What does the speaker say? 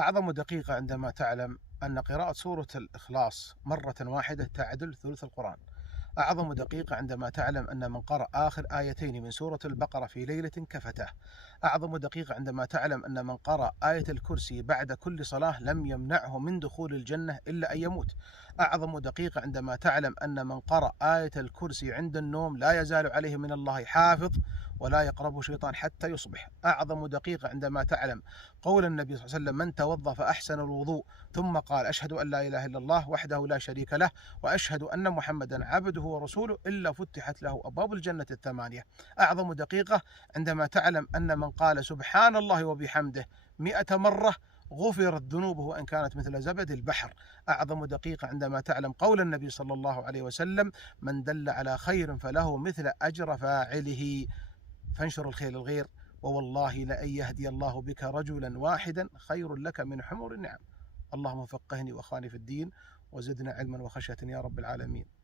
أعظم دقيقة عندما تعلم أن قراءة سورة الإخلاص مرة واحدة تعدل ثلث القرآن. أعظم دقيقة عندما تعلم أن من قرأ آخر آيتين من سورة البقرة في ليلة كفتاه. أعظم دقيقة عندما تعلم أن من قرأ آية الكرسي بعد كل صلاة لم يمنعه من دخول الجنة إلا أن يموت. أعظم دقيقة عندما تعلم أن من قرأ آية الكرسي عند النوم لا يزال عليه من الله حافظ ولا يقربه شيطان حتى يصبح. أعظم دقيقة عندما تعلم قول النبي صلى الله عليه وسلم: من توضأ فأحسن الوضوء ثم قال: أشهد أن لا إله إلا الله وحده لا شريك له وأشهد أن محمدا عبده ورسوله، إلا فتحت له أبواب الجنة الثمانية. أعظم دقيقة عندما تعلم أن من قال سبحان الله وبحمده 100 مرة غفرت ذنوبه وإن كانت مثل زبد البحر. أعظم دقيقة عندما تعلم قول النبي صلى الله عليه وسلم: من دل على خير فله مثل أجر فاعله. فانشر الخير للغير، ووالله لأن يهدي الله بك رجلا واحدا خير لك من حمر النعم. اللهم فقهني وأخواني في الدين، وزدنا علما وخشية يا رب العالمين.